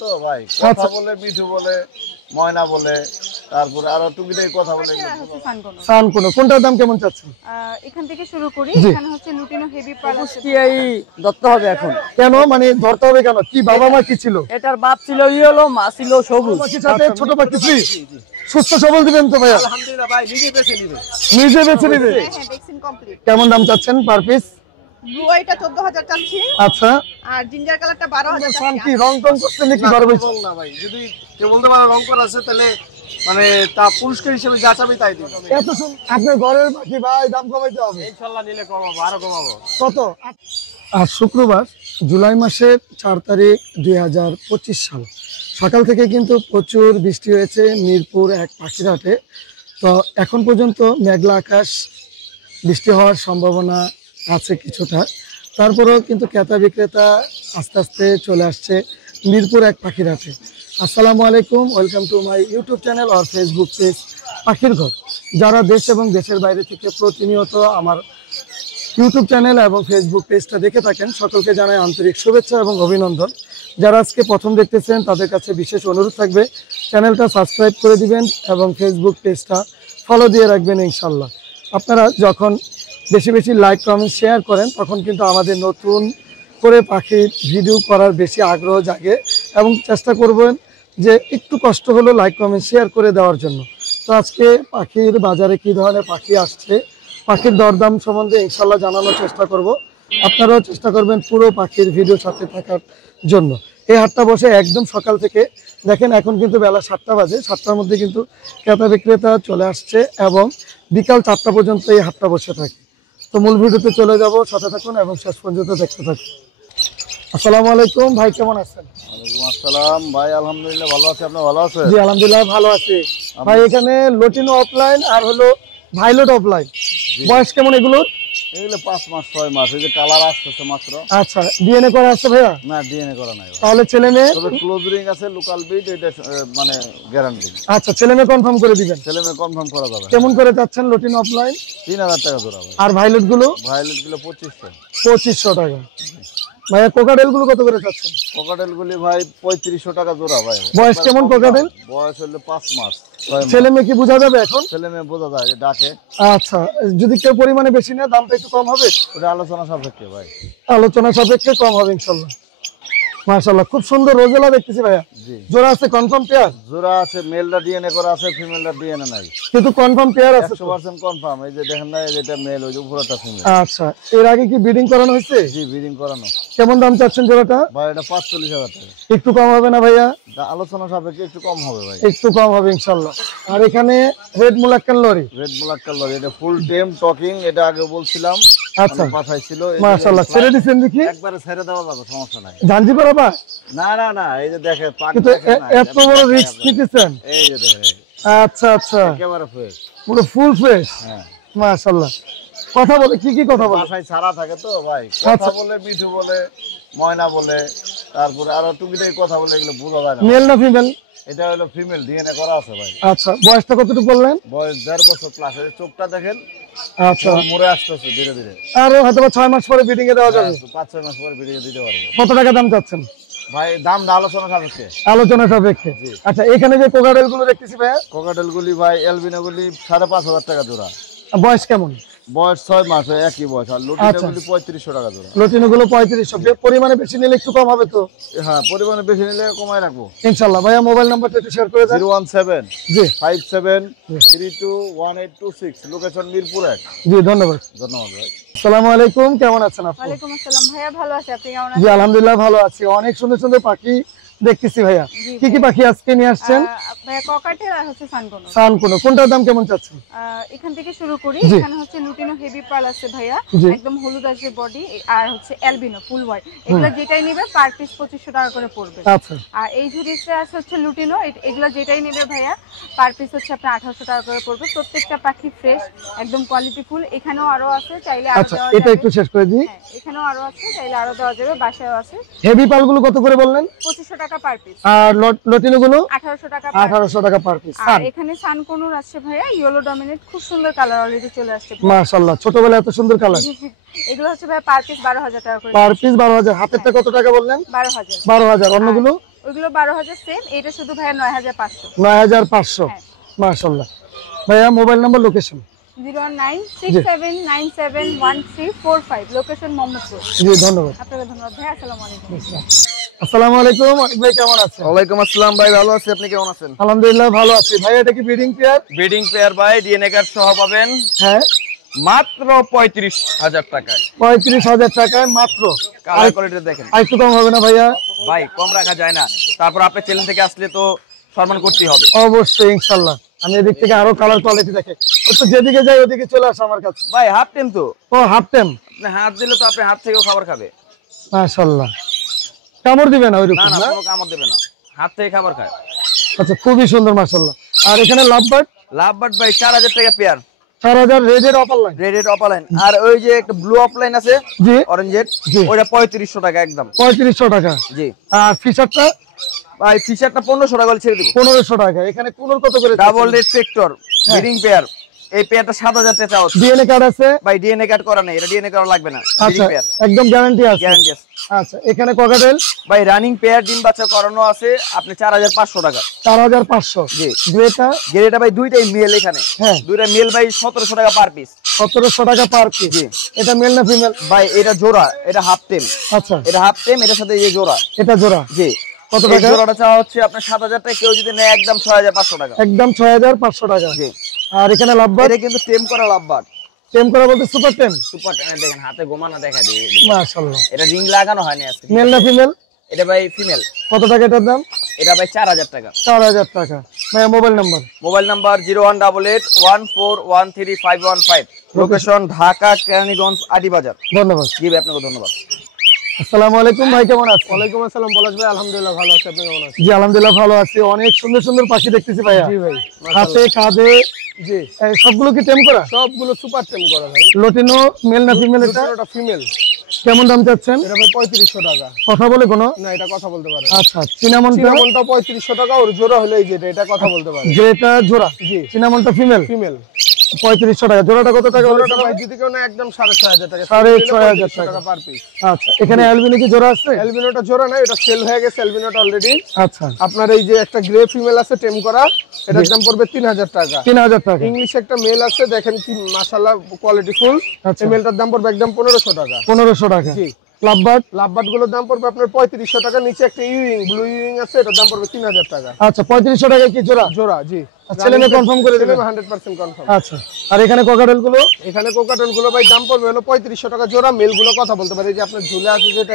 তো ভাই, কথা বলে মিঠু বলে ময়না বলে, তারপরে আরো টুকিটাকি কথা বলে। সানকোনো কোনটার দাম কেমন চাচ্ছেন? এখান থেকে শুরু করি। এখানে হচ্ছে লুটিনো হেভি পার্ল আছে। এই ধরতে হবে এখন। কেন মানে ধরতে হবে কেন? কি বাবা মা কি ছিল? এটার বাপ ছিল ইয়েলো, মা ছিল সবুজ। বাকি সাথে ছোট বাকি ফ্রি। সুস্থ সবল দিবেন তো ভাইয়া? আলহামদুলিল্লাহ ভাই, নিজে বেছে নিবে। নিজে বেছে নিবে? হ্যাঁ, ভ্যাকসিন কমপ্লিট। কেমন দাম চাচ্ছেন পার পিস? ব্লু আইটা 14000 চাচ্ছি। আচ্ছা, আর জিঞ্জার কালারটা 12000 সান চাচ্ছি। কি রং টং করতে নাকি পারবে? না ভাই, যদি কেউ বলতে পারে রং করা আছে তাহলে মানে তা পুরস্কার হিসেবে যা চাবি তাই দিবে। এত আপনার ঘরের বাকি ভাই দাম কমাইতে হবে। ইনশাআল্লাহ নিলে কমাবো, আরো কমাবো। কত? আজ শুক্রবার জুলাই মাসের 4 তারিখ 2025 সাল সকাল থেকে কিন্তু প্রচুর বৃষ্টি হয়েছে মিরপুর 1 পাখিরহাটে। তো এখন পর্যন্ত মেঘলা আকাশ, বৃষ্টি হওয়ার সম্ভাবনা আছে কিছুটা। তারপরেও কিন্তু ক্রেতা বিক্রেতা আস্তে আস্তে চলে আসছে মিরপুর 1 পাখিরহাটে। আসসালামু আলাইকুম, welcome to my YouTube channel আর ফেসবুক পেজ পাখির ঘর। যারা দেশ এবং দেশের বাইরে থেকে প্রতিনিয়ত আমার ইউটিউব চ্যানেল এবং ফেসবুক পেজটা দেখে থাকেন, সকলকে জানাই আন্তরিক শুভেচ্ছা এবং অভিনন্দন। যারা আজকে প্রথম দেখতেছেন তাদের কাছে বিশেষ অনুরোধ থাকবে চ্যানেলটা সাবস্ক্রাইব করে দিবেন এবং ফেসবুক পেজটা ফলো দিয়ে রাখবেন ইনশাল্লাহ। আপনারা যখন বেশি বেশি লাইক কমেন্ট শেয়ার করেন তখন কিন্তু আমাদের নতুন করে পাখির ভিডিও করার বেশি আগ্রহ জাগে এবং চেষ্টা করবেন যে একটু কষ্ট হলেও লাইক কমেন্ট শেয়ার করে দেওয়ার জন্য। তো আজকে পাখির বাজারে কী ধরনের পাখি আসছে, পাখির দরদাম সম্বন্ধে ইনশাল্লাহ জানানোর চেষ্টা করব। আপনারাও চেষ্টা করবেন পুরো পাখির ভিডিওর সাথে থাকার জন্য। এই হাটটা বসে একদম সকাল থেকে, দেখেন এখন কিন্তু বেলা 7টা বাজে। 7টার মধ্যে কিন্তু ক্রেতা বিক্রেতা চলে আসছে এবং বিকাল 4টা পর্যন্ত এই হাটটা বসে থাকে। তো মূল ভিডিওতে চলে যাব, সাথে থাকুন এবং শেষ পর্যন্ত দেখতে থাকুন। আসসালামু আলাইকুম ভাই, কেমন আছেন? ওয়ালাইকুম আসসালাম ভাই, আলহামদুলিল্লাহ ভালো আছি। আপনি ভালো আছেন? জি আলহামদুলিল্লাহ ভালো আছি ভাই। এখানে লটিনো অফলাইন আর হলো ভাইলট অফলাইন, বয়স কেমন এগুলোর? এগুলো 5 মাস 6 মাস। এই যে কালার আসতেছে মাত্র। আচ্ছা, ডিএনএ করা আছে ভাইয়া? না, ডিএনএ করা নাই। তাহলে ছেলে মেয়ে? তবে ক্লোজ রিং আছে, লোকাল বিট, এটা মানে গ্যারান্টি। আচ্ছা, ছেলে মেয়ে কনফার্ম করে দিবেন? ছেলে মেয়ে কনফার্ম করা যাবে। কেমন করে যাচ্ছেন লটিনো অফলাইন? 3000 টাকা জোড়া ভাই। আর ভাইলট গুলো? ভায়োলেট গুলো 2500। 2500 টাকা ভাইয়া। কোকাটেল গুলো কত করে যাচ্ছেন? কোকাটেল গুলি ভাই 3500 টাকা জোড়া ভাই। বয়স কেমন কোকাটেল? বয়স হলো 5 মাস 6 মাস। ছেলে মেয়ে কি বোঝা যাবে এখন? ছেলে মেয়ে বোঝা যায় যে ডাকে। আচ্ছা, যদি কেউ পরিমাণে বেশি নেয় দামটা একটু কম হবে? ওটা আলোচনা সাপেক্ষে ভাই। আলোচনা সাপেক্ষে কম হবে ইনশাল্লাহ। মাশাআল্লাহ, খুব সুন্দর রোজেলা দেখতেছি ভাইয়া। জি, জোড়া আছে কনফার্ম পেয়ার? জোড়া আছে, মেলটা ডিএনএ করা আছে, ফিমেলটা ডিএনএ নাই, কিন্তু কনফার্ম পেয়ার আছে? 100% কনফার্ম। এই যে দেখেন না, এটা মেল, ওই যে উপরটা ফিমেল। আচ্ছা, এর আগে কি ব্রিডিং করানো হয়েছে? জি, ব্রিডিং করানো। কেমন দাম চাচ্ছেন জোড়াটা? ভাই এটা 45,000 টাকা। একটু কম হবে না ভাইয়া? আলোচনা সাপেক্ষে একটু কম হবে ভাই। একটু কম হবে ইনশাল্লাহ। আর এখানে red মুলাক্কান lorry, red black colour, এটা ফুল টেম টকিং, এটা আগে বলছিলাম। আচ্ছা পাঠাই ছিল। মাশাআল্লাহ, ছেড়ে দিবেন দেখি? একবারে ছেড়ে দেওয়া যাবে, সমস্যা নাই। জানজি পারাবা? না না না, এই যে দেখেন পাক কিন্তু দেখেন না, এত বড় রিস্ক নিতেছেন? এই যে দেখেন আচ্ছা আচ্ছা, একেবারে ফ্রেশ, পুরো ফুল ফ্রেশ। হ্যাঁ মাশাআল্লাহ। কথা বলে কি কি কথা বলে? বাসায় ছাড়া থাকে তো ভাই, কথা বলে মিঠু বলে ময়না বলে, তারপরে আরো টুকিটাকি কথা বলে, এগুলো বোঝা যায় না। মেল না ফিমেল? এটা হলো ফিমেল, ডিএনএ করা আছে ভাই। আচ্ছা, বয়সটা কতটুকু বললেন? বয়স 1.5 বছর প্লাস। এই চোখটা দেখেন, আচ্ছা, মরে আসতেছে ধীরে ধীরে। আর হয়তো 6 মাস পরে ব্রিডিং এ দেওয়া যাবে? 5-6 মাস পরে ভিডিও দিতে পারবো। কত টাকা দাম চাচ্ছেন ভাই দাম না আলোচনা সাপেক্ষে। আলোচনা সাপেক্ষে? আচ্ছা, এখানে যে কোকাটেল গুলো দেখতেছি ভাইয়া? কোকাটেল গুলি ভাই, এলবিনো গুলি 5,500 টাকা জোড়া। বয়স কেমন? বয়স 6 মাস, একই বয়স। আর লুটিনো গুলি 3500 টাকা জোড়া। লটিনো গুলো 3500। পরিমাণে বেশি নিলে একটু কম হবে তো? হ্যাঁ, পরিমাণে বেশি নিলে কমায় রাখবো ইনশাআল্লাহ। ভাইয়া মোবাইল নাম্বারটা একটু শেয়ার করে দেন। 017 জি 57 32 1826, লোকেশন মিরপুর 1। জি, ধন্যবাদ। ধন্যবাদ ভাই। আসসালামু আলাইকুম, কেমন আছেন আপনি? ওয়ালাইকুম আসসালাম ভাইয়া, ভালো আছি। আপনি কেমন জি আছেন? আলহামদুলিল্লাহ ভালো আছি। অনেক সুন্দর সুন্দর পাখি দেখতেছি ভাইয়া। কি কি পাখি আজকে নিয়ে আসছেন? ভাইয়া ককাটেল আর হচ্ছে সানকোনো। সানকোনো কোনটার দাম কেমন চাচ্ছেন? এখান থেকে শুরু করি। জি। এখানে হচ্ছে লুটিনো হেভি পার্ল আছে ভাইয়া, জি। একদম হলুদ আছে বডি, আর হচ্ছে অ্যালবিনো ফুল হোয়াইট। এগুলা যেটাই নেবে পার পিস 2500 টাকা করে পড়বে। আচ্ছা, আর এই ঝুড়িতে আছে হচ্ছে লুটিনো, এগুলা যেটাই নেবে ভাইয়া পার পিস হচ্ছে আপনার 1800 টাকা করে পড়বে। প্রত্যেকটা পাখি ফ্রেশ, একদম কোয়ালিটি ফুল। এখানেও আরো আছে, চাইলে আরো আচ্ছা, দেওয়া এটা যাবে। একটু শেষ করে দিই। হ্যাঁ, এখানেও আরো আছে, চাইলে আরো দেওয়া যাবে। বাসায়ও আছে। হেভি পালগুলো কত করে বললেন? 2500 টাকা পার পিস। আর লটিনো গুলো 1800 টাকা per piece। 1800 টাকা পার পিস। আর এখানে সানকোনোর আছে ভাইয়া, ইয়েলো ডমিনেট, খুব সুন্দর কালার অলরেডি চলে আসছে। মাশাআল্লাহ, ছোটবেলা এত সুন্দর কালার। এগুলো হচ্ছে ভাই পার পিস 12000 টাকা করে। Per piece 12000। হাতেরটা কত টাকা বললেন? 12000। 12000। অন্যগুলো? ওইগুলো 12,000 সেম, এটা শুধু ভাইয়া 9,500। 9,500। হ্যাঁ। মাশাআল্লাহ। ভাইয়া mobile number, location? 01967971345, location Mohammadpur. জি ধন্যবাদ। আপনাকে ধন্যবাদ ভাই, আসসালামু আলাইকুম। আসসালামু আলাইকুম, অনেক ভাই কেমন আছেন? ওয়ালাইকুম আসসালাম ভাই, ভালো আছি, আপনি কেমন আছেন? আলহামদুলিল্লাহ ভালো আছি। ভাই এটা কি ব্রিডিং পেয়ার? ব্রিডিং পেয়ার ভাই, ডিএনএ কার্ড সহ পাবেন হ্যাঁ। মাত্র 35,000 টাকায়। 35,000 টাকায় মাত্র। কালার কোয়ালিটি দেখেন আর একটু কম হবে না ভাইয়া? ভাই, কম রাখা যায় না। তারপর আপনি চ্যানেল থেকে আসলে তো সম্মান করতেই হবে। অবশ্যই ইনশাআল্লাহ। আমি এদিক থেকে আরো কালার কোয়ালিটি দেখে তো যেদিকে যাই ওদিকে চলে আসে আমার কাছে। ভাই হাফ টেম তো, ও হাফ টাইম। আপনি হাত দিলে তো আপনি হাত থেকেও খাবার খাবে। মাশাআল্লাহ। কামড় দিবে না না ওইরকম না, না? কোনো কামড় দেবে না, হাত থেকে খাবার খায়। আচ্ছা, খুবই সুন্দর মাশাআল্লাহ। আর এখানে লাভবার্ড লাভ বাট ভাই 4,000 টাকা পেয়ার, 4,000 রেডের অফার লাইন। রেডেড অফলাইন। আর ওই যে একটা ব্লু অফলাইন আছে জি অরেঞ্জের, জি। ওইটা 3500 টাকা একদম। 3500 টাকা। জি আর ফিশারটা ভাই, ফিশারটা 1500 টাকা করে ছেড়ে দিব। 1500 টাকা। এখানে কোনর কত করে? Double red factor breeding pair, এই পেয়ারটা 7,000 টাকা চাওয়া। ডিএনএ কার্ড আছে? ভাই ডিএনএ কার্ড করা নেই, এটা ডিএনএ করা লাগবে না, আচ্ছা, ব্রিডিং পেয়ার একদম গ্যারান্টি আছে। গ্যারান্টি আছে। আচ্ছা, এখানে ককাটেল? ভাই রানিং পেয়ার ডিম বাচ্চা করানো আছে, আপনি 4,500 টাকা। 4,500। জি। গ্রেটা? গ্রেটা ভাই দুইটাই মেল, এখানে হ্যাঁ। দুইটা মেল ভাই 1700 টাকা পার পিস। 1700 টাকা পার পিস। জি। এটা মেল না ফিমেল? ভাই এটা জোড়া, এটা হাফ টেম। আচ্ছা, এটা হাফ টেম, এটার সাথে এই জোড়া। এটা জোড়া। জি। কত এই টাকা? জোড়াটা চাওয়া হচ্ছে আপনার 7,000 টাকা, কেউ যদি নেয় একদম 6,500 টাকা। একদম 6,500 টাকা। জি। আর এখানে লাভবার্ড? এটা কিন্তু টেম করা লাভবার্ড, টেম করা বলতে সুপার টেম? সুপার টেম। দেখেন হাতে গোমানা দেখা দিই, মাশাআল্লাহ। এটা রিং লাগানো হয়নি আজকে। মেল না ফিমেল? এটা ভাই ফিমেল। কত টাকা এটার দাম? এটা ভাই 4,000 টাকা। 4,000 টাকা। ভাই mobile number? Mobile number 01881413515, location Dhaka Keraniganj Adibazar. ধন্যবাদ। জি ভাই, আপনাকে ধন্যবাদ। আসসালামু আলাইকুম ভাই, কেমন আছেন? ওয়ালাইকুম আসসালাম পলাশ ভাই, আলহামদুলিল্লাহ ভালো আছি, আপনি কেমন আছেন? জি আলহামদুলিল্লাহ ভালো আছি। অনেক সুন্দর সুন্দর পাখি দেখতেছি ভাইয়া। জি ভাই, হাতে কাঁধে জি সবগুলো কি টেম করা? সবগুলো সুপার টেম করা ভাই। লটিনো মেল না ফিমেল? এটা এটা ফিমেল, কেমন দাম চাচ্ছেন? এটা ভাই 3500 টাকা। কথা বলে কোনো? না, এটা কথা বলতে পারে। আচ্ছা, চিনামনটা? চিনামনটা 3500 টাকা, ওর জোড়া হলো এই যেটা, এটা কথা বলতে পারে। যেটা জোড়া? জি। চিনামনটা ফিমেল? ফিমেল। 3500 টাকা। জোড়াটা কত টাকা? জোড়াটা ভাই যদি কেউ না একদম 6,500 টাকা। 6,500 টাকা পার পিস। আচ্ছা, এখানে অ্যালবিনো কি জোড়া আছে? অ্যালবিনোটা জোড়া না, এটা সেল হয়ে গেছে অ্যালবিনোটা অলরেডি। আচ্ছা, আপনার এই যে একটা গ্রে ফিমেল আছে টেম করা, এটার দাম পড়বে 3,000 টাকা। 3,000 টাকা। ইংলিশ একটা মেল আছে, দেখেন কি মাশাআল্লাহ কোয়ালিটি ফুল। আচ্ছা। এই মেলটার দাম পড়বে একদম 1500 টাকা। 1500 টাকা। জি। লাভবার্ড? লাভবার্ড গুলোর দাম পড়বে আপনার 3500 টাকা। নিচে একটা ইউইং, ব্লু ইউইং আছে, এটার দাম পড়বে 3,000 টাকা আচ্ছা, 3500 টাকা কি জোড়া? জোড়া। জি। ছেলে মেয়ে কনফার্ম করে দেবেন? 100% কনফার্ম। আচ্ছা, আর এখানে কোকাটেল গুলো? এখানে কোকাটন গুলো ভাই দাম পড়বে হলো 3500 টাকা জোড়া। মেল গুলো কথা বলতে পারে, এই যে আপনার ঝুলে আছে যেটা,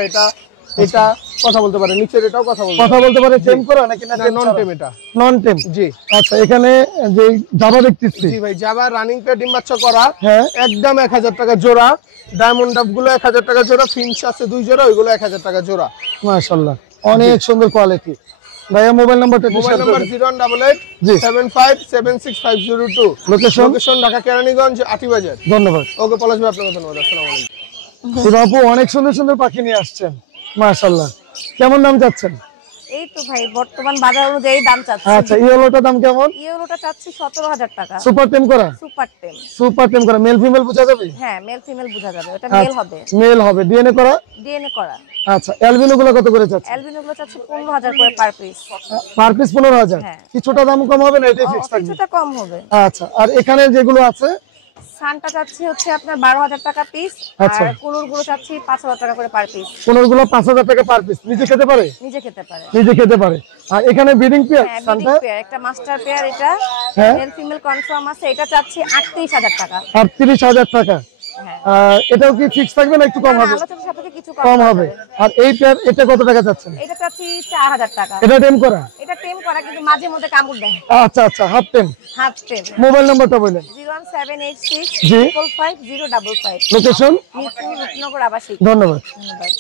এটা কথা বলতে পারে, নিচের এটাও কথা বলতে কথা পারে। বলতে পারে? টেম করা নাকি না? নন টেম এটা। নন টেম। জি। আচ্ছা, এখানে যে জাবা দেখতেছি? জি ভাই, যাবা রানিং পে ডিম বাচ্চা করা, হ্যাঁ। একদম 1000 টাকা জোড়া। ডায়মন্ড ডাব গুলো 1000 টাকা জোড়া। ফিঞ্চ আছে 2 জোড়া, ওইগুলো 1000 টাকা জোড়া। মাশাআল্লাহ, অনেক সুন্দর কোয়ালিটি। ভাইয়া মোবাইল নাম্বারটা একটু মোবাইল শেয়ার নাম্বার করবেন? 01875765502। লোকেশন? লোকেশন ঢাকা কেরানীগঞ্জ আটিবাজার। ধন্যবাদ। ওকে পলাশ ভাই, আপনাকে ধন্যবাদ। আসসালামু আলাইকুম। তো আপু অনেক সুন্দর সুন্দর পাখি নিয়ে আসছেন, মাশাআল্লাহ। কেমন দাম চাচ্ছেন? এই তো ভাই বর্তমান বাজার অনুযায়ী দাম চাচ্ছি। আচ্ছা, ইয়েলোটার দাম কেমন? ইয়েলোটা চাচ্ছি 17,000 টাকা। সুপার টেম করা? সুপার টেম। সুপার টেম করা। মেল ফিমেল বোঝা যাবে? হ্যাঁ, মেল ফিমেল বোঝা যাবে, ওটা মেল হবে। মেল হবে। ডিএনএ করা? ডিএনএ করা। আচ্ছা, অ্যালবিনো গুলো কত করে চাচ্ছেন? অ্যালবিনো গুলো চাচ্ছি 15,000 করে পার পিস। Per piece 15,000? হ্যাঁ। কিছুটা দাম কম হবে না? এটাই ফিক্স থাকবে? কিছুটা কম হবে। আচ্ছা, আর এখানে যেগুলো আছে? সানটা চাচ্ছি হচ্ছে আপনার 12,000 টাকা পিস। আচ্ছা। আর কুনুর গুলো চাচ্ছি 5,000 টাকা করে পার পিস। কোনগুলো 5,000 টাকা পার পিস। নিজে খেতে পারে? নিজে খেতে পারে। নিজে খেতে পারে। আর এখানে ব্রিডিং পেয়ার? হ্যাঁ, সানটা? ব্রিডিং পেয়ার, একটা মাস্টার পেয়ার, এটা হ্যাঁ। মেল ফিমেল কনফার্ম আছে, এটা চাচ্ছি 38,000 টাকা। 38,000 টাকা। হ্যাঁ। এটাও কি ফিক্স থাকবে না একটু কম হবে? আলোচনার সাপেক্ষে কিছু কম হবে। আর এই পেয়ার এটা কত টাকা চাচ্ছেন? এটা চাচ্ছি 4,000 টাকা। এটা টেম করা? এটা টেম করা, কিন্তু মাঝে মধ্যে কামড় দেয়। আচ্ছা আচ্ছা, হাফ টেম। হাফ টেম। মোবাইল নাম্বারটা বলেন? 01786 জি। 555 055। লোকেশন? মিরপুর রূপনগর আবাসিক। ধন্যবাদ। ধন্যবাদ।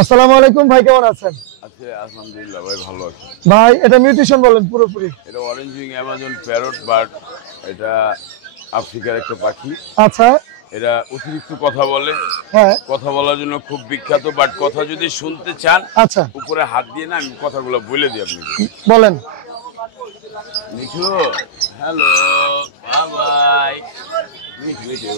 আসসালামু আলাইকুম ভাই, কেমন আছেন? আচ্ছা, আলহামদুলিল্লাহ ভাই, ভালো আছি। ভাই এটা মিউটেশন বলেন পুরোপুরি? এটা orange wing Amazon parrot bird, এটা আফ্রিকার একটা পাখি। আচ্ছা। এরা অতিরিক্ত কথা বলে, হ্যাঁ। কথা বলার জন্য খুব বিখ্যাত। বাট কথা যদি শুনতে চান, আচ্ছা, উপরে হাত দিয়ে না আমি কথাগুলো বলে দিই আপনাকে। বলেন। Mithu, hello, bye, Mithu Mithu.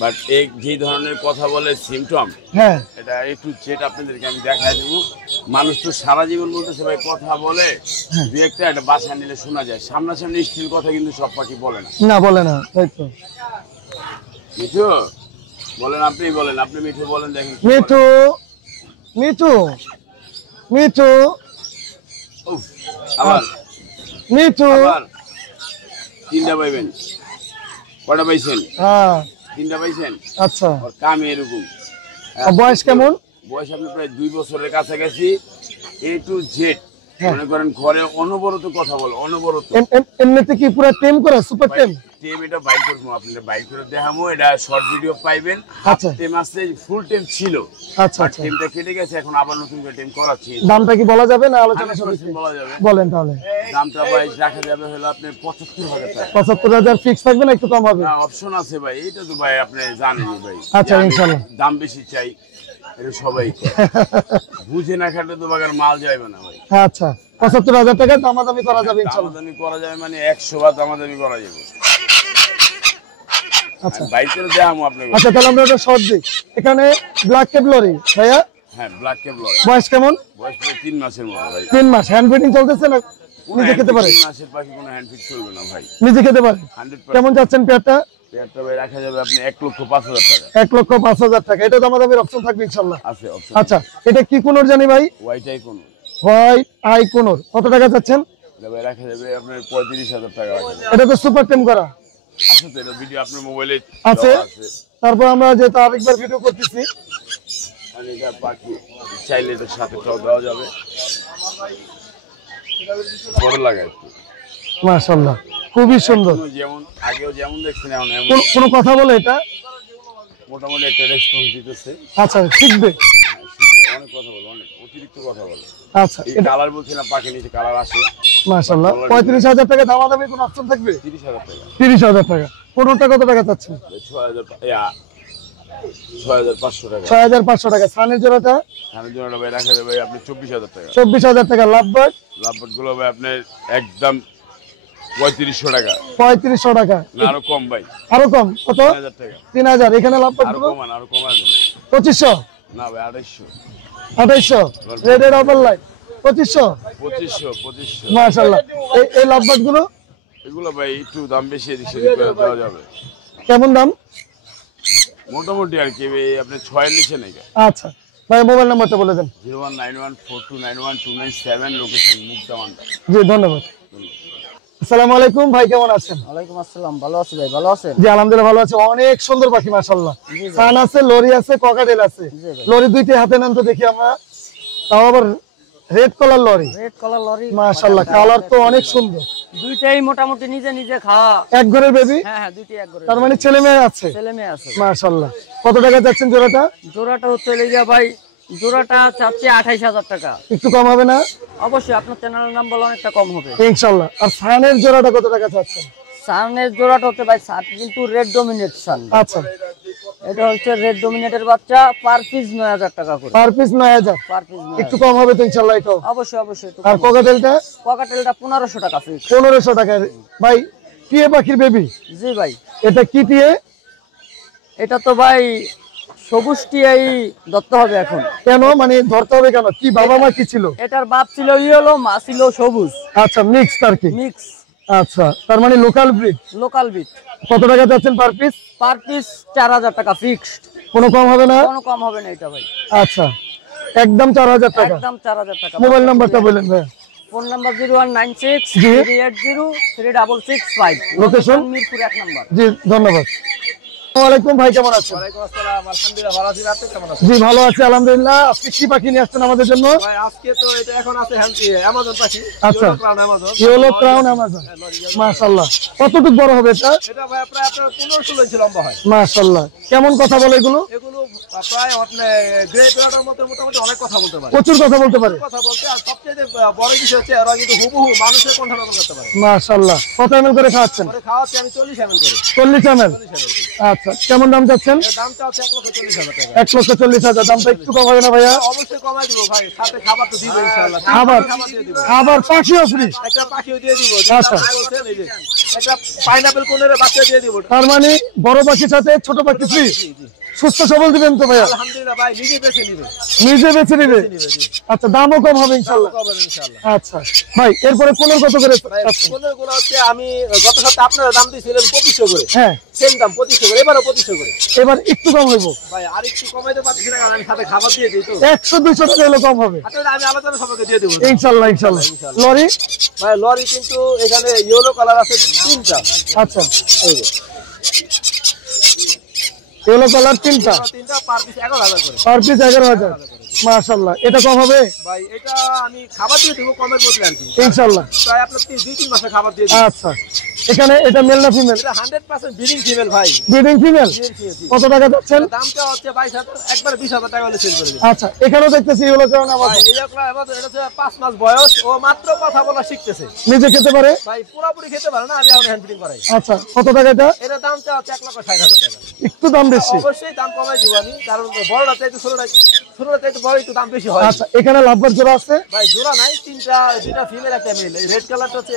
But এই যে ধরনের কথা বলে সিমটম, হ্যাঁ। এটা একটু চেট আপনাদেরকে আমি দেখাই দেবো। মানুষ তো সারা জীবন বলতেছে ভাই কথা বলে, দু একটা একটা বাসা নিলে শোনা যায়, সামনাসামনি স্টিল কথা কিন্তু সব পাখি বলে না। না বলে না, তাই তো। মিঠু বলেন, আপনি বলেন, আপনি মিঠু বলেন, দেখেন কি মিঠু মিঠু মিঠু বলে। উফ, আবার মিঠু। আবার তিনটা পাইবেন, কটা পাইছেন? হ্যাঁ তিনটা পাইছেন। আচ্ছা, ওর কামে এরকম। বয়স কেমন? বয়স আপনি প্রায় 2 বছরের কাছাকাছি। A to Z মনে করেন ঘরে অনবরত কথা বলে, অনবরত। এমনিতে কি পুরো টেম করা, সুপার টেম? টেম এটা বাইক করবো, আপনাদের বাইক করে দেখাবো, এটা শর্ট ভিডিও পাইবেন। আচ্ছা। টেম আছে, ফুল টেম ছিল, আচ্ছা আর আচ্ছা। টেমটা কেটে গেছে, এখন আবার নতুন করে টেম করাচ্ছি। দামটা কি বলা যাবে না আলোচনা 100% সাপেক্ষে? বলা যাবে। বলেন তাহলে। দামটা ভাই রাখা যাবে হলো আপনার 75,000 টাকা। 75,000 ফিক্স থাকবে না একটু কম হবে? না, অপশন আছে ভাই, এটা তো ভাই আপনি জানেনই ভাই। আচ্ছা, যে আমি ইনশাআল্লাহ। দাম বেশি চাই, এটা সবাই চায়। বুঝে না খাটলে তো বাগার মাল যাইবে না ভাই। আচ্ছা, 75,000 টাকা দামাদামি করা যাবে ইনশাআল্লাহ। দামাদামি করা যাবে মানে 100 বার দামাদামি করা যাবে। আচ্ছা বাইক করে দেখাবো আপনাকে। আচ্ছা, তাহলে আমরা একটা শর্ট দিই। এখানে ব্ল্যাক ক্যাপ লরি ভাইয়া, হ্যাঁ, ব্ল্যাক ক্যাপ লরি। বয়স কেমন? বয়স প্রায় 3 মাসের মতো ভাই। 3 মাস। হ্যান্ড ফিডিং চলতেছে না? নিজে খেতে পারে? 3 মাসের পাখি কোনো হ্যান্ড ফিট চলবে না ভাই। নিজে খেতে পারে? 100%। কেমন যাচ্ছেন পেয়ারটা? পেয়ারটা ভাই রাখা যাবে আপনি 1,05,000 টাকা। 1,05,000 টাকা। এটা দামাদামির অপশন থাকবে ইনশাআল্লাহ। আছে অপশন। আচ্ছা, এটা কি কোনর জানি ভাই? ওয়াইটাই কোন। White I কোনর। কত টাকা যাচ্ছেন? এটা ভাই রাখা যাবে আপনার 35,000 টাকা রাখা যাবে। এটা তো সুপার টেম করা আছে তো, এটা ভিডিও আপনার মোবাইলে আছে। তারপর আমরা যে আরেকবার ভিডিও করতেছি, আর এটা পাখি চাইলে এটার সাথে টাও দেওয়া যাবে। বড় লাগায় একটু। মাশাআল্লাহ খুবই সুন্দর। এখনো যেমন আগেও যেমন দেখছেন এখন এমন কোনো কথা বলে এটা? মোটামুটি একটা রেসপন্স দিতেছে। আচ্ছা, শিখবে। অনেক কথা বলে, অনেক অতিরিক্ত কথা বলে। আচ্ছা, এই এটা কালার বলছিলাম, পাখি নিচে কালার আসে। মাশাআল্লাহ। 35,000 টাকা দামাদামি কোনো অপশন থাকবে? 30,000 টাকা। 30,000 টাকা। কোনটা কত টাকা চাচ্ছেন? 6,500 টাকা। 6,500 টাকা। সানের জোড়াটা? সানের জন্য ভাই রাখা যাবে ভাই আপনি 24,000 টাকা। 24,000 টাকা। লাভবার্ড? লাভবার্ড গুলো ভাই আপনার একদম 3500 টাকা। 3500 টাকা। না আরো কম ভাই। আরো কম? কত? 3,000 টাকা। 3,000। এখানে লাভবার্ড আরো গুলো? কমান, আরো কমা যাবে। 2500? না ভাই 2,500। 2,800? রেডের অফার লাইন 2500? 2500। মাশাআল্লাহ। এই লাভবার্ড গুলো? এগুলো ভাই একটু দাম বেশি, এদিক সেদিক করে দেওয়া যাবে। কেমন দাম? মোটামুটি আর কি ভাই আপনি 6 এর নিচে নেই। আচ্ছা ভাই, মোবাইল নাম্বারটা বলে দেন। 019142912297, লোকেশন মুক্তামান্ডা। জি ধন্যবাদ। আসসালামু আলাইকুম ভাই, কেমন আছেন? ওয়ালাইকুম আসসালাম, ভালো আছি ভাই, ভালো আছেন? জি আলহামদুলিল্লাহ ভালো আছি। অনেক সুন্দর পাখি মাশাআল্লাহ। সান আছে, লরি আছে, ককাটেল আছে। লরি দুইটি হাতে নেন তো দেখি আমরা। তাও আবার red colour lory. Red colour lory মাশাআল্লাহ, কালার তো অনেক সুন্দর। দুইটাই মোটামুটি নিজে নিজে খাওয়া। এক ঘরের বেবি? হ্যাঁ হ্যাঁ, দুইটাই এক ঘরে। তার মানে ছেলে মেয়ে আছে? ছেলে মেয়ে আছে। মাশাআল্লাহ। কত টাকা যাচ্ছেন জোড়াটা? জোড়াটা হচ্ছে লেগে ভাই, জোড়াটা চাচ্ছি 28,000 টাকা। একটু কম হবে না? অবশ্যই, আপনার চ্যানেলের নাম বলে অনেকটা কম হবে ইনশাআল্লাহ। আর সানের জোড়াটা কত টাকা চাচ্ছেন? সানের জোড়াটা হচ্ছে ভাই সাত কিন্তু রেড ডমিনেট সান। আচ্ছা, এটা হচ্ছে রেড ডমিনেটের বাচ্চা, পার পিস 9,000 টাকা করে। Per piece 9,000? পার পিস একটু কম হবে তো ইনশাআল্লাহ এটাও? অবশ্যই অবশ্যই। আর ককাটেলটা? ককাটেলটা 1500 টাকা ফিক্স। 1500 টাকা। ভাই টিয়ে পাখির বেবি? জি ভাই। এটা কি টিয়ে? এটা তো ভাই সবুজ টিয়াই ধরতে হবে এখন। কেন মানে ধরতে হবে কেন? কি বাবা মা কি ছিল? এটার বাপ ছিল ইয়েলো, মা ছিল সবুজ। আচ্ছা, মিক্স আর কি। মিক্স। আচ্ছা, তার মানে লোকাল ব্রিড। Local bit. কত টাকা যাচ্ছেন পার পিস? পার পিস 4,000 টাকা ফিক্সড। কোনো কম হবে না? কোনো কম হবে না এটা ভাই। আচ্ছা, একদম 4,000 টাকা। একদম 4,000 টাকা। মোবাইল নাম্বারটা বলেন ভাই। ফোন নাম্বার 0196 জি। 380 3665। লোকেশন? মিরপুর 1 নাম্বার। জি ধন্যবাদ। আসসালামু আলাইকুম ভাই, কেমন আছেন? ওয়ালাইকুম আসসালাম, আলহামদুলিল্লাহ ভালো আছি। আপনি কেমন আছেন? জি ভালো আছি আলহামদুলিল্লাহ। আজকে কি পাখি নিয়ে আসছেন আমাদের জন্য? ভাই আজকে তো এটা এখন আছে অ্যামাজন পাখি। আচ্ছা, অ্যামাজন। Yellow crown Amazon. মাশাআল্লাহ। কতটুকু বড় হবে এটা? এটা ভাই প্রায় আপনার 15-16 ইঞ্চি লম্বা হয়। মাশাআল্লাহ। কেমন কথা বলে এগুলো? এগুলো প্রায় আপনার গ্রে প্যারাডের মতো মোটামুটি অনেক কথা বলতে পারে। প্রচুর কথা বলতে পারে। কথা বলতে, আর সবচেয়ে বড় বিষয় হচ্ছে ওরা কিন্তু হুবহু মানুষের কণ্ঠ ব্যবহার করতে পারে। মাশাআল্লাহ। কত ml করে খাওয়াচ্ছেন? পরে খাওয়াচ্ছি আমি 40 ml করে। 40 ml? আচ্ছা, কেমন দাম চাচ্ছেন? এর দামটা হচ্ছে 1,40,000 টাকা। 1,40,000। দামটা একটু কম হবে না ভাইয়া? অবশ্যই কমাই দিব ভাই, সাথে খাবার তো দিব ইনশাআল্লাহ। খাবার দিয়ে দিব। খাবার পাখিও ফ্রি? একটা পাখিও দিয়ে দিব। আচ্ছা। বলছেন এই যে একটা পাইনাপল কোনের বাচ্চা দিয়ে দিব। তার মানে বড় পাখির সাথে ছোট পাখি ফ্রি? সুস্থ সবল দিবেন তো ভাইয়া? আলহামদুলিল্লাহ ভাই, নিজে বেছে নিবে। নিজে বেছে নিবে? আচ্ছা, দামও কম হবে ইনশাআল্লাহ। আচ্ছা ভাই, এরপরে কোনের কত করে? কোনের গুলো হচ্ছে আমি গত সপ্তাহে আপনারা দাম দিয়েছিলেন 2500 করে। হ্যাঁ, সেম দাম 2500 করে, এবারও 2500 করে। এবার একটু কম হইব ভাই আর একটু কমাইতে পারছি না, কারণ আমি সাথে খাবার দিয়ে দিই তো। 100-200 টাকা হলে কম হবে আসলে আমি আলোচনা সবাইকে দিয়ে দেবো ইনশাআল্লাহ। ইনশাআল্লাহ। লরি ভাই, লরি কিন্তু এখানে ইয়েলো কালার আছে 3টা। আচ্ছা, ইয়েলো কালার 3টা, 3টা পার পিস 11000 করে। Per piece 11000। মাশাআল্লাহ, এটা কম হবে ভাই এটা আমি খাবার দিয়ে দেবো কমের মধ্যে আর কি, ইনশাআল্লাহ। প্রায় আপনার 2-3 মাসের খাবার দিয়ে দেবো। আচ্ছা, এখানে এটা মেল না ফিমেল? এটা 100% ব্রিডিং ফিমেল ভাই। Breeding female. কত টাকা যাচ্ছেন? দামটা হচ্ছে 22000, একবার 20000 টাকা হলে সেল করে দেব। আচ্ছা, এখানেও দেখতেছি ইয়েলো কালার নাম আছে। এই একটা আমাদের এটা হচ্ছে 5 মাস বয়স, ও মাত্র কথা বলা শিখতেছে। নিজে খেতে পারে? ভাই পুরোপুরি খেতে পারে না, আমি এখন হ্যান্ড ফিডিং করাই। আচ্ছা, কত টাকা এটা? এর দামটা হচ্ছে 1,60,000 টাকা। একটু দাম বেশি। অবশ্যই দাম কমাই দিব আমি, কারণ বড়টা চাইতে ছোটটা চাইতে বড় একটু দাম বেশি হয়। আচ্ছা, এখানে লাভবার জোড়া আছে? ভাই জোড়া নাই, দুইটা ফিমেল একটা মেল। এই রেড কালারটা হচ্ছে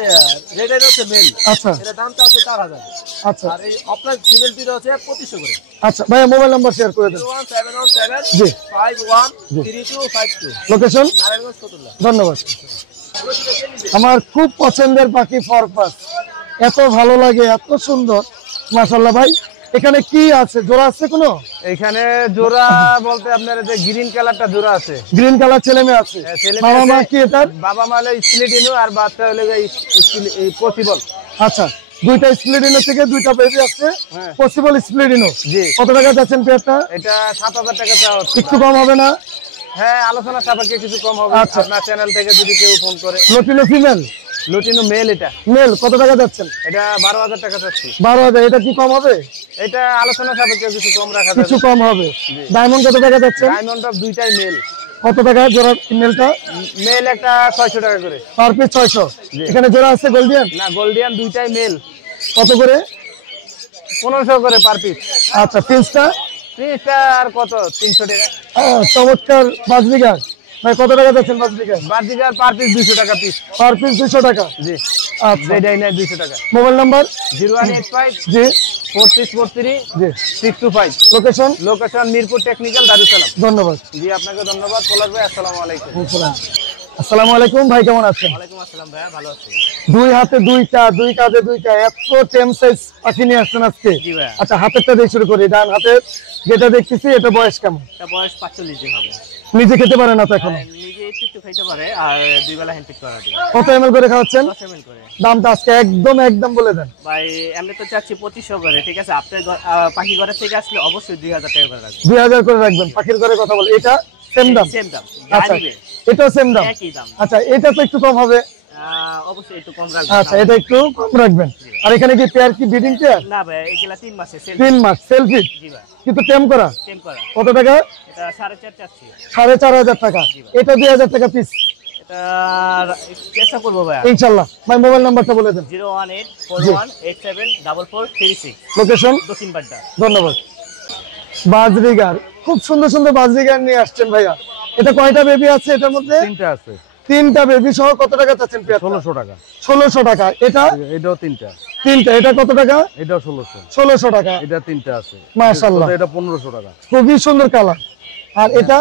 রেড এর হচ্ছে মেল। আচ্ছা এর দামটা হচ্ছে 4000। আচ্ছা আর এই আপনার ফিমেল দুটো হচ্ছে 2500 করে। আচ্ছা ভাইয়া, মোবাইল নাম্বার শেয়ার করে দেন। 01717 জি। 513252। লোকেশন? নারায়ণগঞ্জ ফতুল্লা। ধন্যবাদ। আমার খুব পছন্দের পাখি ফরপাস, এত ভালো লাগে, এত সুন্দর। মাশাআল্লাহ ভাই, এখানে কি আছে? জোড়া আছে কোনো? এখানে জোড়া বলতে আপনার যে গ্রিন কালারটা জোড়া আছে। গ্রিন কালার ছেলে মেয়ে আছে? বাবা মা কি এটার? বাবা মা হলো স্প্লিটিনো আর বাচ্চা হলো পসিবল। আচ্ছা, দুইটা স্প্লিডিনো থেকে দুইটা বেবি আছে, পসিবল স্প্লিডিনো। জি। কত টাকা যাচ্ছেন পেয়ারটা? এটা 7000 টাকা চাওয়া হচ্ছে। একটু কম হবে না? হ্যাঁ, আলোচনা সাপেক্ষে কিছু কম হবে। আচ্ছা। আপনার চ্যানেল থেকে যদি কেউ ফোন করে। লটিনো ফিমেল? Lutino mail. এটা মেল। কত টাকা যাচ্ছেন? এটা 12000 টাকা চাচ্ছি। 12000। এটা কি কম হবে? এটা আলোচনা সাপেক্ষে কিছু কম রাখা যাবে। কিছু কম হবে। ডায়মন্ড কত টাকা যাচ্ছেন? ডায়মন্ড অফ দুইটাই মেল। কত টাকা জোড়া মেলটা? মেল একটা 600 টাকা করে। Per piece 600। এখানে জোড়া আছে গোল্ডিয়ান? না, গোল্ডিয়ান দুইটাই মেল। কত করে? 1500 করে পার পিস। আচ্ছা, পিসটা? পিসটা আর কত? 300 টাকা। চমৎকার। বাজরিগার ভাই, কত টাকা যাচ্ছেন বাজরিগার? বার্জিগার পার পিস 200 টাকা পিস। পার পিস 200 টাকা? জি। আচ্ছা, যেটাই নেয় 200 টাকা। Mobile number? 0185 জি 4343 জি। 625। Location? Location Mirpur technical, Darussalam. ধন্যবাদ। জি, আপনাকে ধন্যবাদ পলাশ ভাই। আসসালামু আলাইকুম। আসসালামু আলাইকুম ভাই, কেমন আছেন? ওয়ালাইকুম আসসালাম ভাইয়া, ভালো আছি। দুই হাতে দুইটা, দুই কাঁধে দুইটা, এত টেম সাইজ পাখি নিয়ে আসছেন আজকে। জি ভাইয়া। আচ্ছা, হাতেরটা দিয়ে শুরু করি। ডান হাতে যেটা দেখতেছি, এটা বয়স কেমন? এটা বয়স 45 দিন হবে। নিজে খেতে পারে না তো এখনো? নিজে একটু খাইতে পারে আর দুই বেলা হ্যান্ড পিক করা দিয়ে। কত এমএল করে খাওয়াচ্ছেন? 10 ml করে। দামটা আজকে একদম বলে দেন ভাই এমনি তো চাচ্ছি 2500 করে, ঠিক আছে? আপনার পাখি ঘরের থেকে আসলে অবশ্যই 2000 টাকা করে রাখবেন। 2000 করে রাখবেন। পাখির ঘরে কথা বলে এটা সেম দাম? সেম দাম। আচ্ছা, এটাও সেম দাম? একই দাম। আচ্ছা, এটা তো একটু কম হবে। অবশ্যই একটু কম রাখবেন। আচ্ছা, এটা একটু কম রাখবেন। আর এখানে কি পেয়ার, কি ব্রিডিং পেয়ার? না ভাই, এগুলা 3 মাসে সেল। 3 মাস সেলফি? জি ভাই। কিন্তু টেম করা? টেম করা। কত টাকা? এটা 4.5 চাচ্ছি। 4500 টাকা। এটা 2000 টাকা পিস এটা চেষ্টা করবো ভাই। ইনশাআল্লাহ। ভাই মোবাইল নাম্বারটা বলে দেন। 01841874436। লোকেশন? দক্ষিণ বাড্ডা। ধন্যবাদ। বাজরিগার, খুব সুন্দর সুন্দর বাজরিগার নিয়ে আসছেন ভাইয়া। এটা কয়টা বেবি আছে এটার মধ্যে? 3টা আছে। 3টা বেবি সহ কত টাকা চাচ্ছেন? 1600 টাকা। 1600 টাকা। এটা? এটাও 3টা। 3টা। এটা কত টাকা? এটাও 1600। 1600 টাকা। এটা 3টা আছে। মাশাআল্লাহ। এটা 1500 টাকা। খুবই সুন্দর কালার। আর এটা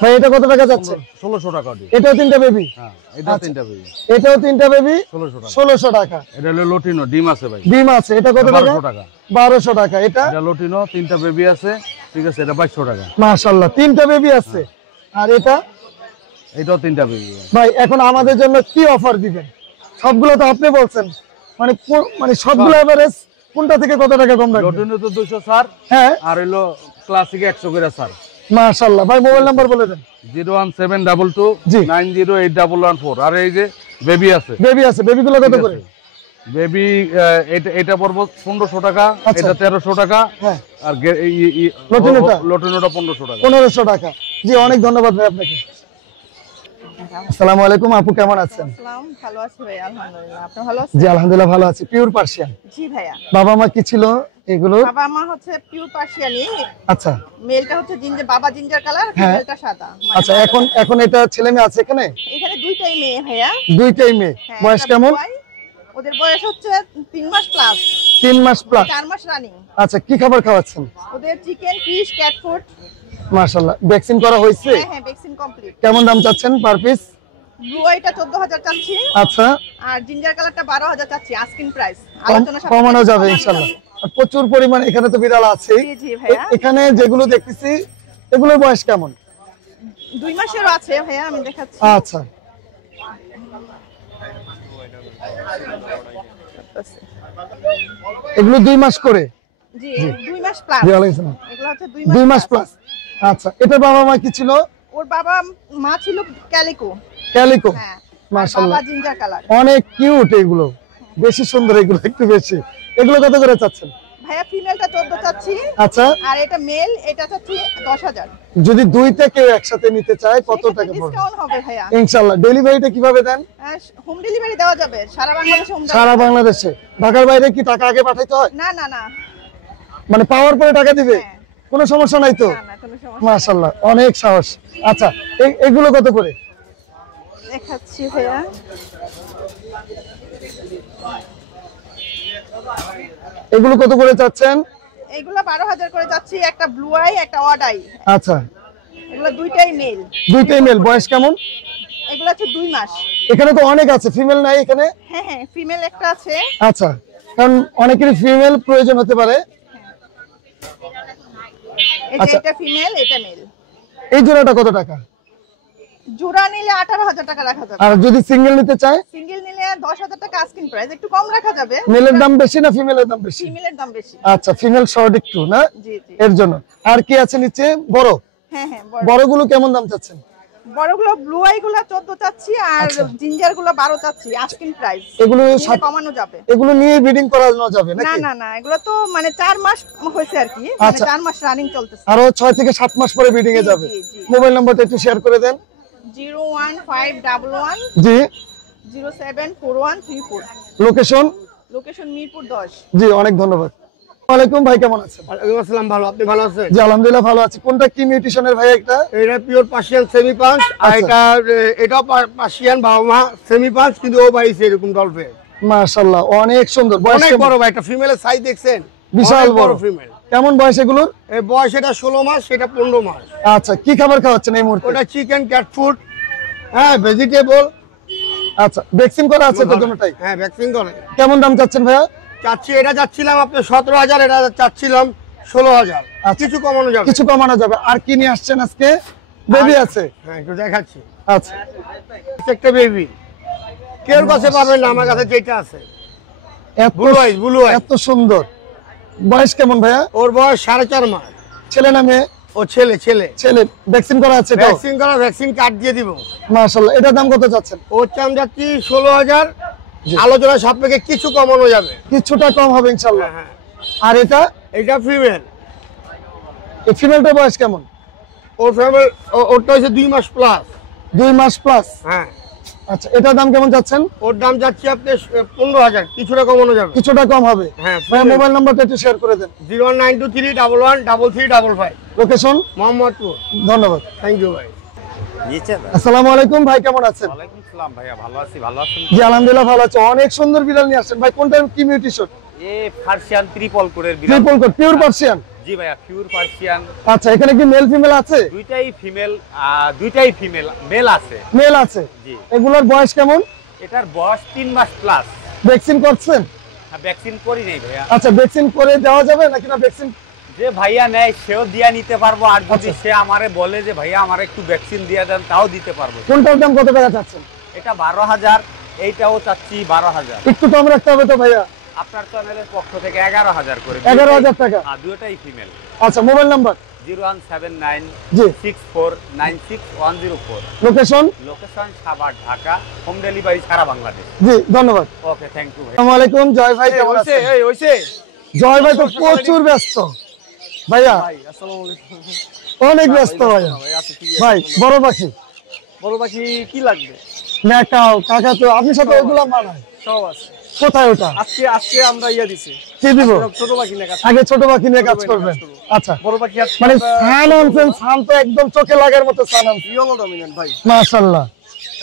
ভাই, এটা কত টাকা যাচ্ছে? 1600 টাকা। এটাও 3টা বেবি? হ্যাঁ, এটাও 3টা বেবি। এটাও 3টা বেবি? 1600 টাকা। 1600 টাকা। এটা হলো লটিনো, ডিম আছে ভাই। ডিম আছে। এটা কত টাকা? 1200 টাকা। 1200 টাকা। এটা? এটা লটিনো, 3টা বেবি আছে, ঠিক আছে? এটা 2200 টাকা। মাশাআল্লাহ, 3টা বেবি আছে। আর এটা? এটাও 3টা বেবি। ভাই এখন আমাদের জন্য কি অফার দিবেন? সবগুলো তো আপনি বলছেন, মানে সবগুলো এভারেজ কোনটা থেকে কত টাকা কম রাখবেন? লটিনো তো 200 স্যার। হ্যাঁ। আর হলো ক্লাসিক 100 করে স্যার। মাশাআল্লাহ। ভাই মোবাইল নাম্বার বলে দেন। 01722908114। আর এই যে বেবি আছে। বেবি আছে। বেবিগুলো কত করে? বেবি এটা পড়বো 1500 টাকা। এটা 1300 টাকা। হ্যাঁ। আর লটিনোটা 1500 টাকা। 1500 টাকা। জি, অনেক ধন্যবাদ ভাই আপনাকে। আসসালামু আলাইকুম আপু, কেমন আছেন? আসসালাম, ভালো আছি ভাই, আলহামদুলিল্লাহ। আপনি ভালো আছেন? জি আলহামদুলিল্লাহ ভালো আছি। Pure Persian? জি ভাইয়া। বাবা মা কি ছিল এগুলো? বাবা মা হচ্ছে পিওর পার্সিয়ানি। আচ্ছা। মেলটা হচ্ছে জিঞ্জার, বাবা জিঞ্জার কালার, হ্যাঁ। ফিমেলটা সাদা। আচ্ছা, এখন এটা ছেলে মেয়ে আছে এখানে? এখানে দুইটাই মেয়ে ভাইয়া। দুইটাই মেয়ে। হ্যাঁ, বয়স একটা কেমন? boy, ওদের বয়স হচ্ছে 3 মাস প্লাস। 3 মাস প্লাস। 4 মাস রানিং। আচ্ছা, কি খাবার খাওয়াচ্ছেন? ওদের চিকেন, ফিশ, ক্যাট ফুড। মাশাআল্লাহ, ভ্যাকসিন করা হয়েছে? হ্যাঁ, ভ্যাকসিন কমপ্লিট। কেমন দাম চাচ্ছেন পার পিস? ব্লু আইটা 14000 চাচ্ছি। আচ্ছা, আর জিঞ্জার কালারটা 12000 চাচ্ছি, আস্কিং প্রাইস। কমানো যাবে ইনশাআল্লাহ। প্রচুর পরিমাণ এখানে তো বিড়াল আছে। জি জি ভাইয়া। এখানে যেগুলো দেখতেছি এগুলোর বয়স কেমন? 2 মাসেরও আছে ভাইয়া, আমি দেখাচ্ছি। আচ্ছা, এগুলো 2 মাস করে? জি, 2 মাস প্লাস। জি, ওয়ালাইকুম আসসালাম। এগুলো হচ্ছে 2 মাস প্লাস। আচ্ছা, এটা বাবা মা কি ছিল? ওর বাবা মা ছিল ক্যালিকো। ক্যালিকো। হ্যাঁ, মাশাআল্লাহ, বাবা জিঞ্জার কালার। অনেক কিউট এগুলো, বেশি সুন্দর এগুলো, একটু বেশি। এগুলো কত করে চাচ্ছেন? ভাইয়া ফিমেলটা 14 চাচ্ছি। আচ্ছা, আর এটা মেল, এটা চাচ্ছি 10000। যদি দুইটা কেউ একসাথে নিতে চায় কত টাকা পড়বে? ডিসকাউন্ট হবে ভাইয়া ইনশাআল্লাহ। ডেলিভারিটা কিভাবে দেন? হোম ডেলিভারি দেওয়া যাবে সারা বাংলাদেশে। হোম সারা বাংলাদেশে? ঢাকার বাইরে কি টাকা আগে পাঠাইতে হয়? না না না, মানে পাওয়ার পরে টাকা দিবে? কোনো সমস্যা নাই তো? না না, কোনো সমস্যা। মাশাআল্লাহ, অনেক সাহস। আচ্ছা, এগুলো কত করে দেখাচ্ছি ভাইয়া। এগুলো কত করে চাচ্ছেন? এগুলো 12000 করে যাচ্ছি। একটা ব্লু আই, একটা অড আই। আচ্ছা, এগুলো দুইটাই মেল। দুইটাই মেল। বয়স কেমন? এগুলো হচ্ছে 2 মাস। এখানে তো অনেক আছে, ফিমেল নাই এখানে? হ্যাঁ হ্যাঁ, ফিমেল একটা আছে। আচ্ছা, কারণ অনেকেরই ফিমেল প্রয়োজন হতে পারে। এই যে এটা ফিমেল, এটা মেল। এই জোড়াটা কত টাকা? জোড়া নিলে 18000 টাকা রাখা যাবে। আর যদি সিঙ্গেল নিতে চায়? সিঙ্গেল নিলে 10000 টাকা আস্কিং প্রাইস, একটু কম রাখা যাবে। মেলের দাম বেশি না ফিমেলের দাম বেশি? ফিমেলের দাম বেশি। আচ্ছা, ফিমেল শর্ট একটু না, জি জি। এর জন্য। আর কি আছে নিচে? বড়? হ্যাঁ হ্যাঁ, বড়গুলো কেমন দাম চাচ্ছেন? বড়গুলো ব্লু আই গুলো 14 চাচ্ছি, আর জিঞ্জার গুলো 12 চাচ্ছি আস্কিং প্রাইস। এগুলো কমানো যাবে। এগুলো নিয়ে ব্রিডিং করানো যাবে না নাকি? না না, এগুলো তো মানে 4 মাস হয়েছে আর কি, মানে আচ্ছা। 4 মাস রানিং চলতেছে। আরো 6 থেকে 7 মাস পরে ব্রিডিং এ যাবে। মোবাইল নাম্বারটা একটু শেয়ার করে দেন। 01511 জি 074134। লোকেশন? লোকেশন মিরপুর 10। জি, অনেক ধন্যবাদ। ওয়ালাইকুম ভাই, কেমন আছেন? ওয়ালাইকুম আসসালাম, ভালো। আপনি ভালো আছেন? জি আলহামদুলিল্লাহ ভালো আছি। কোনটা কি মিউটেশনের ভাই? একটা এটা পিওর পার্সিয়ান সেমি পাঁচ, আর এটাও পার্সিয়ান বাবা মা সেমি পাঁচ, কিন্তু ও বাইছে এরকম ডলফে। মাশাআল্লাহ, অনেক সুন্দর। বয়স অনেক কেমন? বড় ভাই, একটা ফিমেলের সাইজ দেখছেন? বিশাল বড় ফিমেল। কেমন বয়স এগুলোর? এই বয়স এটা 16 মাস, সেটা 15 মাস। আচ্ছা, কি খাবার খাওয়াচ্ছেন এই মুহূর্তে? ওটা চিকেন, ক্যাট ফুড, হ্যাঁ, ভেজিটেবল। আচ্ছা, ভ্যাকসিন করা আছে তো দুটোটাই? হ্যাঁ, ভ্যাকসিন করে। কেমন দাম চাচ্ছেন ভাইয়া? চাচ্ছি, এটা যাচ্ছিলাম আপনার 17000, এটা চাচ্ছিলাম 16000। কিছু কমানো যাবে? কিছু কমানো যাবে। আর কি নিয়ে আসছেন আজকে? বেবি আছে? হ্যাঁ, একটু দেখাচ্ছি। আচ্ছা, একটা বেবি কেউ কাছে পাবেন না, আমার কাছে যেটা আছে। ব্লু আই, এত সুন্দর। বয়স কেমন ভাইয়া? ওর বয়স 4.5 মাস। ছেলে না মেয়ে? ও ছেলে। ছেলে। ভ্যাকসিন করা আছে তো? ভ্যাকসিন করা, ভ্যাকসিন কার্ড দিয়ে দিব। মাশাআল্লাহ, এটার দাম কত চাচ্ছেন? ওর দাম যাচ্ছি 16000। আলোচনা সাপেক্ষে কিছু কমানো যাবে। কিছুটা কম হবে ইনশাআল্লাহ। আর এটা ফিমেল। এই ফিমেলটার বয়স কেমন? ওর ফিমেল, ওরটা হচ্ছে 2 মাস প্লাস। 2 মাস প্লাস? হ্যাঁ। আচ্ছা, এটার দাম কেমন যাচ্ছেন? ওর দাম যাচ্ছে আপনি 15000। কিছুটা কমানো যাবে। কিছুটা কম হবে। হ্যাঁ। ভাই মোবাইল নাম্বারটা একটু শেয়ার করে দেন। 09231133355। লোকেশন? মোহাম্মদপুর। ধন্যবাদ। থ্যাংক ইউ ভাই। আসসালামু আলাইকুম ভাই, কেমন আছেন? ওয়ালাইকুম আসসালাম ভাইয়া, ভালো আছি। ভালো আছেন? জি আলহামদুলিল্লাহ ভালো আছি। অনেক সুন্দর বিড়াল নিয়ে আসছেন ভাই। কোনটা কি মিউটেশন? পার্সিয়ান ট্রিপল কোরের বিড়াল। Triple core, pure Persian? জি ভাইয়া, পিওর পার্সিয়ান। আচ্ছা, এখানে কি মেল ফিমেল আছে? দুইটাই ফিমেল, মেল আছে। মেল আছে? জি। এগুলোর বয়স কেমন? এটার বয়স 3 মাস প্লাস। ভ্যাকসিন করছেন? হ্যাঁ, ভ্যাকসিন করি নাই ভাইয়া। আচ্ছা, ভ্যাকসিন করে দেওয়া যাবে নাকি না? ভ্যাকসিন যে ভাইয়া নেয় সেও দিয়া নিতে পারবো, আর যদি সে আমারে বলে যে ভাইয়া আমার একটু ভ্যাকসিন দিয়ে দেন, তাও দিতে পারবো। কোনটার দাম কত টাকা চাচ্ছেন? এটা 12000, এইটাও চাচ্ছি 12000। একটু কম রাখতে হবে তো ভাইয়া? আপনার চ্যানেলের পক্ষ থেকে 11000 করে। 11000 টাকা? হ্যাঁ, দুটোই ফিমেল। আচ্ছা, mobile number? 01796410104। Location? Location Savar, Dhaka. Home delivery সারা বাংলাদেশ। জি ধন্যবাদ। ওকে, থ্যাংক ইউ ভাই। আসসালামু আলাইকুম জয় ভাই, কেমন আছেন? জয় ভাই তো প্রচুর ব্যস্ত ভাইয়া। অনেক ব্যস্ত ভাইয়া। ভাই বড় পাখি কি লাগবে? মেকাও কাকাতো আপনার সাথে ওগুলা মানায়? সব আছে। কোথায় ওটা? আজকে আমরা দিছি। কি দিব? ছোট পাখি নিয়ে কাজ। আগে ছোট পাখি নিয়ে কাজ করবেন। আচ্ছা, বড় পাখি মানে সান আনছেন, সান তো একদম চোখে লাগার মতো সান আনছেন। ইয়েলো ডমিনেন্ট ভাই। মাশাআল্লাহ।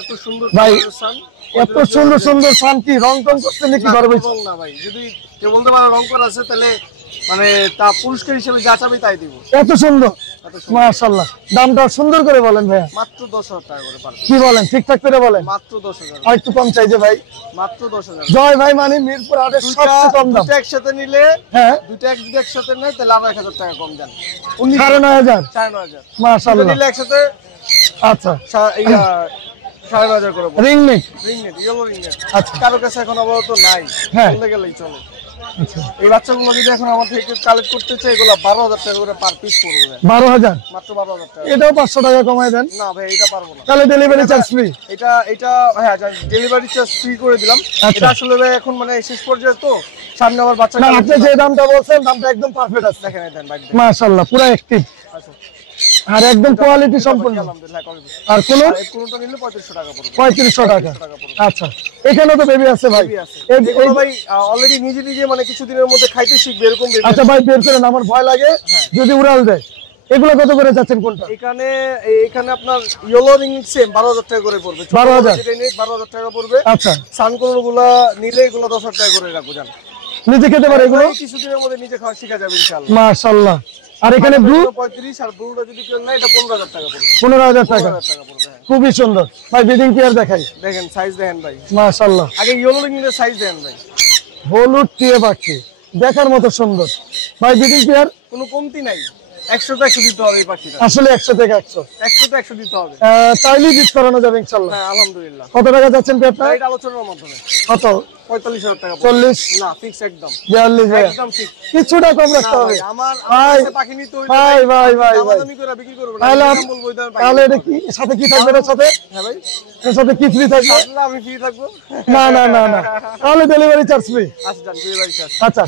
এত সুন্দর ভাই সান। এত সুন্দর সুন্দর সান কি রং টং করতে নাকি ঘরে বসে? না ভাই, যদি কেউ বলতে পারে রং করা আছে তাহলে মানে তা পুরস্কার হিসেবে যা চাবি তাই দিব। এত সুন্দর, মাশাআল্লাহ। দামটা সুন্দর করে বলেন ভাইয়া। মাত্র 10,000 টাকা করে পার। কি বলেন, ঠিকঠাক করে বলেন। মাত্র 10,000। আর একটু কম চাই যে ভাই। মাত্র 10,000। জয় ভাই মানে মিরপুর হাটের সবচেয়ে কম দাম। দুটো একসাথে নিলে, হ্যাঁ দুটো যদি একসাথে নেয় তাহলে আরো 1000 টাকা কম দেন। 9,500 9,500 মাশাআল্লাহ। নিলে একসাথে আচ্ছা 9,500 করে ring neck, yellow ring net. আচ্ছা কারো কাছে এখন আপাতত নাই, হ্যাঁ বলতে গেলেই চলে। আচ্ছা এই বাচ্চাগুলো যদি এখন আমার থেকে কালেক্ট করতে চাই, এগুলো 12,000 টাকা করে পার পিস পড়বে। 12,000 মাত্র 12,000 টাকা। এটাও 500 টাকা কমায় দেন। না ভাই, এটা পারবো না। তাহলে ডেলিভারি চার্জ ফ্রি। এটা হ্যাঁ, ডেলিভারি চার্জ ফ্রি করে দিলাম। আচ্ছা। এটা আসলে ভাই এখন মানে শেষ পর্যায়ে তো, সামনে আমার বাচ্চা। না আপনি যে দামটা বলছেন দামটা একদম পারফেক্ট আছে। দেখেন দেন ভাই, মাশাআল্লাহ পুরো অ্যাক্টিভ আর একদম কোয়ালিটি সম্পূর্ণ। আর কোনটা নিলে 3500 টাকা পড়বে। 3500 টাকা। আচ্ছা এখানে তো বেবি আছে ভাই। এগুলো ভাই অলরেডি নিজে নিজে মানে কিছুদিনের মধ্যে খাইতে শিখবে এরকম বেবি। আচ্ছা ভাই বের করেন, আমার ভয় লাগে যদি উড়াল দেয়। এগুলো কত করে যাচ্ছেন কোনটা? এখানে আপনার ইয়েলো রিং সেম 12,000 টাকা করে পড়বে। 12,000 যেটা নিয়ে 12,000 টাকা পড়বে। আচ্ছা সানকোলর গুলা নিলে এগুলো 10,000 টাকা করে রাখবো। জান নিজে খেতে পারে এগুলো? কিছুদিনের মধ্যে নিজে খাওয়া শিখা যাবে ইনশাআল্লাহ। মাশাআল্লাহ। আর এখানে ব্লু 35, আর ব্লুটা যদি কেউ নেয় এটা 15,000 টাকা পড়বে। 15,000 টাকা। খুবই সুন্দর ভাই। ব্রিডিং পেয়ার দেখাই, দেখেন সাইজ দেখেন ভাই। মাশাআল্লাহ। আগে ইয়েলো রিং এর সাইজ দেখেন ভাই। হলুদ টিয়া পাখি দেখার মতো সুন্দর ভাই। ব্রিডিং পেয়ার কোনো কমতি নাই। 100 টা 100 দিতে হবে এই পাখিটা। আসলে 100 থেকে 100 100 টা 100 দিতে হবে। চাইলে বিট করানো যাবে ইনশাআল্লাহ। হ্যাঁ আলহামদুলিল্লাহ। কত টাকা যাচ্ছেন পেয়ারটা? এটা আলোচনার মাধ্যমে কত? 45,000 টাকা। 40 না ফিক্স একদম। 42 ভাই একদম ফিক্স। কিছুটা কম রাখতে হবে। আমার ভাই কাছে পাখি নিতে হইলে ভাই ভাই ভাই দামি করে বিক্রি করব না। তাহলে এটা কি সাথে কি থাকবে এর সাথে? হ্যাঁ ভাই, এর সাথে কি ফ্রি থাকবে? আল্লাহ আমি ফ্রি থাকবো। না না না না তাহলে ডেলিভারি চার্জ ফ্রি। আচ্ছা জান, ডেলিভারি চার্জ। আচ্ছা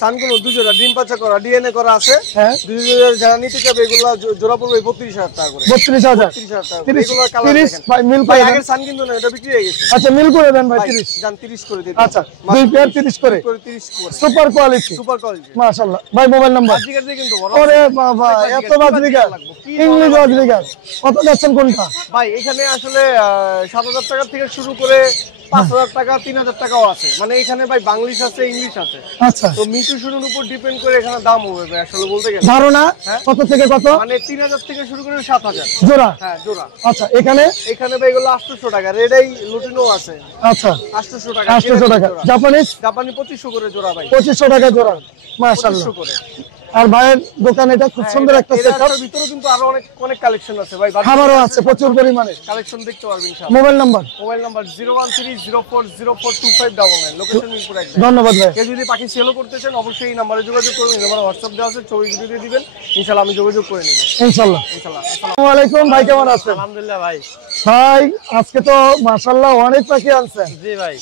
সানগুলো দুজোড়া ডিম বাচ্চা করা, ডিএনএ করা আছে। হ্যাঁ দুজোড়া যারা নিতে যাবে এগুলো জোড়া পড়বে 32,000 টাকা করে। 32,000 32,000 টাকা। 30 এগুলোর কালার 30 দেখেন ভাই মিল ভাই। করে আগের সান কিন্তু না, এটা বিক্রি হয়ে গেছে। আচ্ছা মিল করে দেন ভাই 30 জান 30 করে দিন। আচ্ছা দুই পেয়ার 30 করে। 30 করে সুপার কোয়ালিটি। সুপার কোয়ালিটি মাশাআল্লাহ ভাই। Mobile number? বাজিকার দিয়ে কিন্তু বড়। ওরে বাবা এত বাজরিকার, ইংলিশ বাজরিকার। কত যাচ্ছেন কোনটা ভাই? এখানে আসলে 7,000 টাকা থেকে শুরু করে 5,000 টাকা 3,000 টাকাও আছে। মানে এখানে ভাই বাংলিশ আছে, ইংলিশ আছে। আচ্ছা তো মিটু শুরুর উপর ডিপেন্ড করে এখানে দাম হবে ভাই আসলে বলতে গেলে। ধারণা কত থেকে কত? মানে 3,000 থেকে শুরু করে 7,000 জোড়া। হ্যাঁ জোড়া। আচ্ছা এখানে ভাই এগুলো 800 টাকা। রেডাই লুটিনো আছে। আচ্ছা 800 টাকা। 800 টাকা। জাপানিজ? জাপানি 2500 করে জোড়া ভাই। 2500 টাকা জোড়া। মাশাআল্লাহ। 2500 করে। আর ভাইয়ের দোকান এটা খুব সুন্দর একটা সেটআপ। এর ভিতরে কিন্তু আরো অনেক কালেকশন আছে ভাই। খাবারও আছে প্রচুর পরিমাণে। কালেকশন দেখতে পারবেন ইনশাআল্লাহ। Mobile number? Mobile number 01304042599। Location Mirpur 1। ধন্যবাদ ভাই। কেউ যদি পাখি সেলও করতে চান অবশ্যই এই নম্বরে যোগাযোগ করবেন। আমার হোয়াটসঅ্যাপ দেওয়া আছে, ছবি ভিডিও দিয়ে দিবেন, ইনশাআল্লাহ আমি যোগাযোগ করে নেব ইনশাআল্লাহ। ইনশাআল্লাহ। আসসালামু আলাইকুম ভাই, কেমন আছেন? আলহামদুলিল্লাহ ভাই। ভাই আজকে তো মাশাআল্লাহ অনেক পাখি আনছেন। জি ভাই।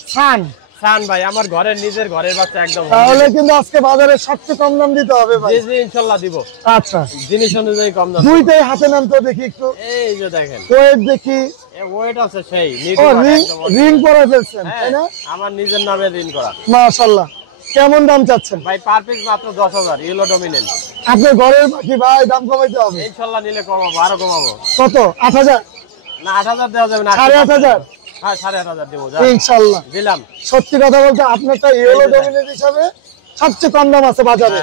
সান ভাই আমার নিজের ঘরের বাচ্চা একদম। তাহলে কিন্তু আজকে বাজারে সবচেয়ে কম দাম দিতে হবে ভাই। জি জি ইনশাআল্লাহ দিব। আচ্ছা জিনিস অনুযায়ী কম দাম। দুইটাই হাতে নেন তো দেখি একটু। এই যে দেখেন ওয়েট দেখি। ওয়েট আছে সেই ও রিং করে ফেলছেন তাই না? আমার নিজের নামে রিং করা। মাশাআল্লাহ। কেমন দাম চাচ্ছেন ভাই? পার পিস মাত্র 10,000। Yellow dominant. আপনার ঘরের পাখি ভাই, দাম কমাইতে হবে ইনশাআল্লাহ। নিলে কমাবো, আরো কমাবো। কত? 8,000? না 8,000 দেওয়া যাবে না। 8,500? হ্যাঁ 8,500 দেবো ইনশাআল্লাহ দিলাম। সত্যি কথা বলতে আপনারটা ইয়েলো ডমিনেন্ট হিসাবে সবচেয়ে কম দাম আছে বাজারে।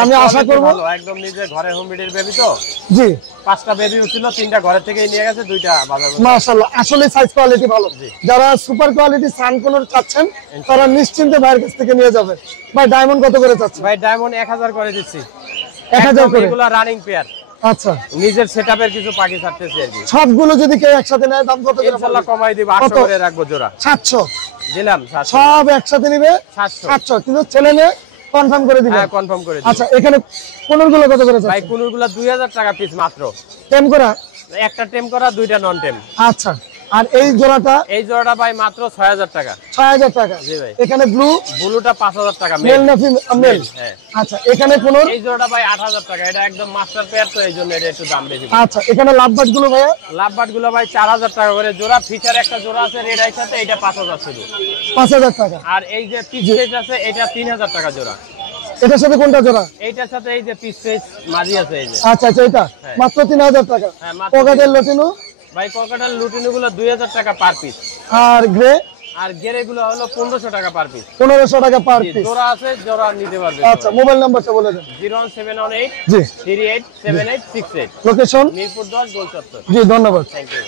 আমি আশা করব একদম নিজে ঘরে হোম বিডির বেবি তো। জি 5টা বেবি ছিল, 3টা ঘরে থেকেই নিয়ে গেছে, 2টা বাজারে। মাশাআল্লাহ আসলে সাইজ কোয়ালিটি ভালো। যারা সুপার কোয়ালিটি সানকোনর চাচ্ছেন তারা নিশ্চিন্তে ভাইয়ের কাছ থেকে নিয়ে যাবেন। ভাই ডায়মন্ড কত করে চাচ্ছেন? ভাই ডায়মন্ড 1000 করে দিচ্ছি। 1000 করে? এগুলা রানিং পেয়ার। আচ্ছা নিজের সেটআপের কিছু পাখি ছাড়তেছি আর কি। সবগুলো যদি কেউ একসাথে নেয় দাম কত করে? ইনশাআল্লাহ কমাই দিব, 800 করে রাখবো জোড়া। 700 দিলাম। 700 সব একসাথে নিবে 700 কিন্তু ছেলে নিয়ে কনফার্ম করে দিবেন? হ্যাঁ কনফার্ম করে দিই। আচ্ছা এখানে কোনগুলো কত করে চাচ্ছেন? ভাই কোনগুলো 2000 টাকা পিস মাত্র। টেম করা? একটা টেম করা, 2টা নন টেম। আচ্ছা আর এই জোড়াটা? এই জোড়াটা ভাই মাত্র 6000 টাকা। 6000 টাকা? জি ভাই। এখানে ব্লুটা 5000 টাকা। মেল না ফিমেল? হ্যাঁ। আচ্ছা এখানে কোন? এই জোড়াটা ভাই 8000 টাকা। এটা একদম মাস্টার পেয়ার তো এইজন্য এটা একটু দাম বেশি। আচ্ছা এখানে লাভবার্ড গুলো ভাইয়া? লাভবার্ড গুলো ভাই 4000 টাকা করে জোড়া। ফিচার একটা জোড়া আছে রেড আইর সাথে, এটা 5000 শুধু। 5000 টাকা। আর এই যে পিস ফেস আছে এটা 3000 টাকা জোড়া। এটার সাথে কোনটা জোড়া? এইটার সাথে এই যে পিস ফেস মাঝি আছে এই যে। আচ্ছা আচ্ছা এটা মাত্র 3000 টাকা। হ্যাঁ মাত্র। পকেটের লটিনো? ভাই পকেটের লুটিনো গুলো 2000 টাকা পার পিস। আর গ্রে আর গেরে গুলো হলো 1500 টাকা পার পিস। 1500 টাকা পার পিস। জোড়া আছে, জোড়া নিতে পারবে। আচ্ছা, মোবাইল নাম্বারটা বলে দেন। 01718 জি 387868। লোকেশন মিরপুর 10 গোল চত্বর। জি ধন্যবাদ। থ্যাংক ইউ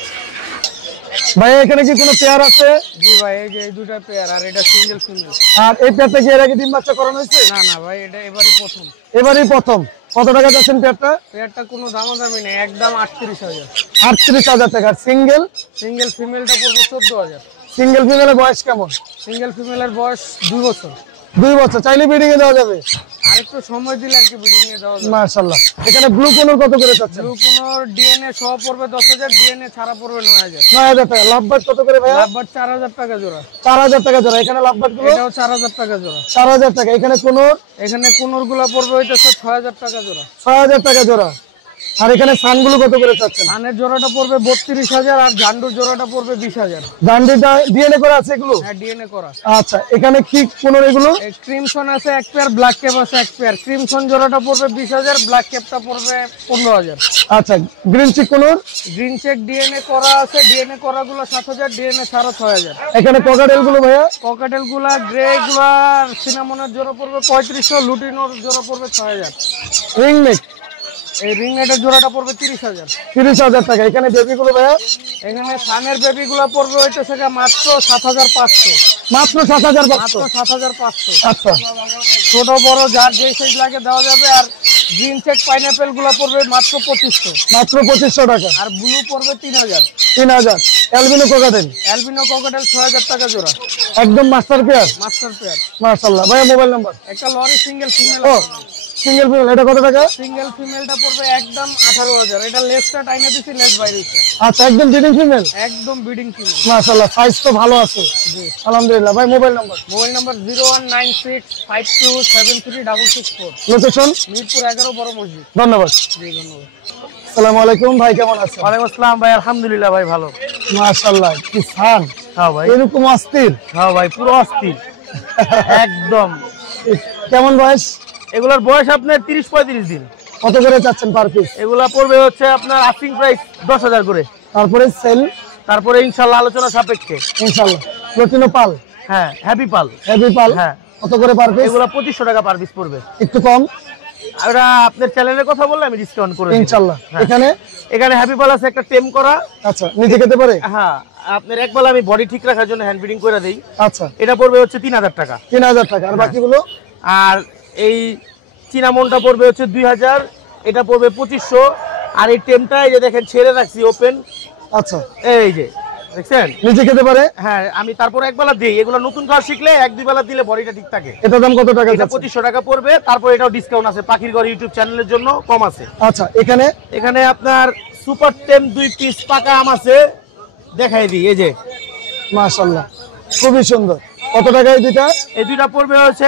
ভাই। এখানে কি কোনো পেয়ার আছে? জি ভাই, এই যে এই দুটো পেয়ার, আর এটা সিঙ্গেল ফিমেল। আর এই পেয়ারটা কি এর আগে ডিম বাচ্চা করানো হয়েছে? না না ভাই, এটা এবারই প্রথম। এবারই প্রথম। কত টাকা যাচ্ছেন পেয়ারটা? পেয়ারটা কোনো দামাদামি নেই, একদম 38000। 38000 টাকা। সিঙ্গেল ফিমেলটা পড়বে 14000। সিঙ্গেল ফিমেলের বয়স কেমন? সিঙ্গেল ফিমেলের বয়স 2 বছর। 2 বছর। চাইলে ব্রিডিং এ দেওয়া যাবে? আরেকটু সময় দিলে আর কি ব্রিডিং এ দেওয়া যাবে। মাশাআল্লাহ। এখানে ব্লু কোনর কত করে চাচ্ছেন? ব্লু কোনর ডিএনএ সহ পড়বে 10000, ডিএনএ ছাড়া পড়বে 9000। 9000 টাকা। লাভবার্ড কত করে ভাই? লাভবার্ড 4000 টাকা জোড়া। 4000 টাকা জোড়া। এখানে লাভবার্ড গুলো? এটাও 4000 টাকা জোড়া। 4000 টাকা। এখানে কোনর? এখানে কোনর গুলো পড়বে হইতাছে 6000 টাকা জোড়া। 6000 টাকা জোড়া। আর এখানে সানগুলো কত করে চাচ্ছেন? সানের জোড়াটা পড়বে 32000, আর জান্ডুর জোড়াটা পড়বে 20000। জান্ডিটা ডিএনএ করা আছে এগুলো? হ্যাঁ, ডিএনএ করা। আচ্ছা, এখানে কি কোনর এগুলো? ক্রিমসন আছে এক পেয়ার, ব্ল্যাক ক্যাপ আছে এক পেয়ার। ক্রিমসন জোড়াটা পড়বে 20000, ব্ল্যাক ক্যাপটা পড়বে 15000। আচ্ছা, green cheek কোনর? Green check DNA করা আছে, ডিএনএ করা গুলো 7000, ডিএনএ ছাড়া 6000। এখানে ককাটেল গুলো ভাইয়া? ককাটেল গুলা, গ্রে গুলা, সিনামনের জোড়া পড়বে 3500, লুটিনোর জোড়া পড়বে 6000। রিংনেক? এই রিং নেটের জোড়াটা পড়বে 30000। 30000 টাকা। এখানে বেবি গুলো ভাইয়া? এখানে সানের বেবি গুলা পড়বে হইতেছে মাত্র 7500। মাত্র 7500? 7500। আচ্ছা, ছোট বড় যার যে সাইজ লাগে দেওয়া যাবে। আর গ্রিন চেক পাইনাপেল গুলা পড়বে মাত্র 2500। মাত্র 2500 টাকা। আর ব্লু পড়বে 3000। 3000। Albino cockatiel? অ্যালবিনো ককাটেল 6000 টাকা জোড়া। একদম মাস্টার পেয়ার? Master pair. মাশাআল্লাহ। ভাইয়া মোবাইল নাম্বার? একটা লরি সিঙ্গেল ফিমেল। ও সিঙ্গেল ফিমেল, এটা কত টাকা? সিঙ্গেল ফিমেলটা পড়বে একদম 18000। এটা লেসটা টাইনা দিছি, লেস বাইরেছে। আচ্ছা, একদম ব্রিডিং ফিমেল? একদম ব্রিডিং ফিমেল। মাশাআল্লাহ, সাইজ তো ভালো আছে। জি আলহামদুলিল্লাহ। ভাই mobile number? Mobile number 01965273664। Location? Mirpur 11 বড় মসজিদ। ধন্যবাদ। জি ধন্যবাদ। আসসালামু আলাইকুম ভাই, কেমন আছেন? ওয়ালাইকুম আসসালাম ভাই, আলহামদুলিল্লাহ ভাই ভালো। মাশাআল্লাহ, কি সান। হ্যাঁ ভাই, এরকম অস্থির? হ্যাঁ ভাই, পুরো অস্থির একদম। কেমন বয়স? এগুলোর বয়স আপনার 30-35 দিন। কত করে চাচ্ছেন পার পিস? এগুলা পড়বে হচ্ছে আপনার আস্কিং প্রাইস 10000 করে। তারপরে সেল? তারপরে ইনশাআল্লাহ আলোচনা সাপেক্ষে। ইনশাআল্লাহ। প্লুটিনো পাল? হ্যাঁ, হ্যাপি পাল। হেভি পাল? হ্যাঁ। কত করে পার পিস? এগুলা 2500 টাকা পার পিস পড়বে। একটু কম? ওটা আপনার চ্যানেলের কথা বললে আমি ডিসকাউন্ট করে দেব ইনশাআল্লাহ। এখানে হ্যাপি পাল আছে একটা টেম করা। আচ্ছা, নিজে খেতে পারে? হ্যাঁ, আপনার একবেলা আমি বডি ঠিক রাখার জন্য হ্যান্ড ব্রিডিং করে দেই। আচ্ছা, এটা পড়বে হচ্ছে 3000 টাকা। 3000 টাকা। আর বাকিগুলো? আর এই চিনামনটা পড়বে হচ্ছে 2000, এটা পড়বে 2500। আর এই টেমটা এই যে দেখেন ছেড়ে রাখছি ওপেন। আচ্ছা, এই যে দেখছেন, নিজে খেতে পারে? হ্যাঁ, আমি তারপরে একবেলা দিই। এগুলো নতুন কাজ শিখলে 1-2 বেলা দিলে বডিটা ঠিক থাকে। এটার দাম কত টাকা? এটা 2500 টাকা পড়বে। তারপর এটাও ডিসকাউন্ট আছে, পাখির ঘর ইউটিউব চ্যানেলের জন্য কম আছে। আচ্ছা, এখানে আপনার সুপার টেম 2 পিস পাকা আম আছে, দেখাই দিই। এই যে মাশাআল্লাহ, খুবই সুন্দর। কত টাকা এই দুইটা? এই দুইটা পড়বে হচ্ছে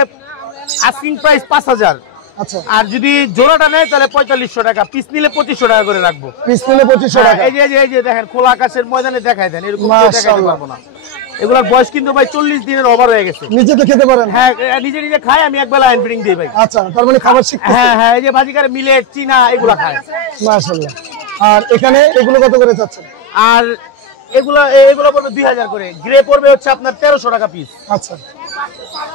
আস্কিং প্রাইস 5000। আচ্ছা, আর যদি জোড়াটা নেয় তাহলে 4500 টাকা। পিস নিলে 2500 টাকা করে রাখবো। পিস নিলে 2500 টাকা। এই যে দেখেন, খোলা আকাশের ময়দানে দেখাই দেন, এরকম দেখাইতে পারবো না। এগুলোর বয়স কিন্তু ভাই 40 দিনের ওভার হয়ে গেছে। নিজে তো খেতে পারেন? হ্যাঁ, নিজে খাই। আমি একবেলা হ্যান্ড ব্রিডিং দিই ভাই। আচ্ছা, তার মানে খাবার শিখতে? হ্যাঁ, এই যে বাজিকারে মিলেট, চিনা এগুলা খায়। মাশাআল্লাহ। আর এখানে এগুলো কত করে চাচ্ছেন? আর এগুলো পড়বে 2000 করে। গ্রে পড়বে হচ্ছে আপনার 1300 টাকা পিস। আচ্ছা,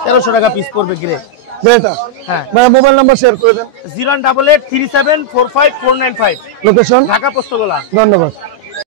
1300 টাকা পিস পড়বে গ্রে। বেটা? হ্যাঁ। ভাই মোবাইল নাম্বার শেয়ার করে দেন। 01883745495। লোকেশন? ঢাকা পোস্তগোলা। ধন্যবাদ।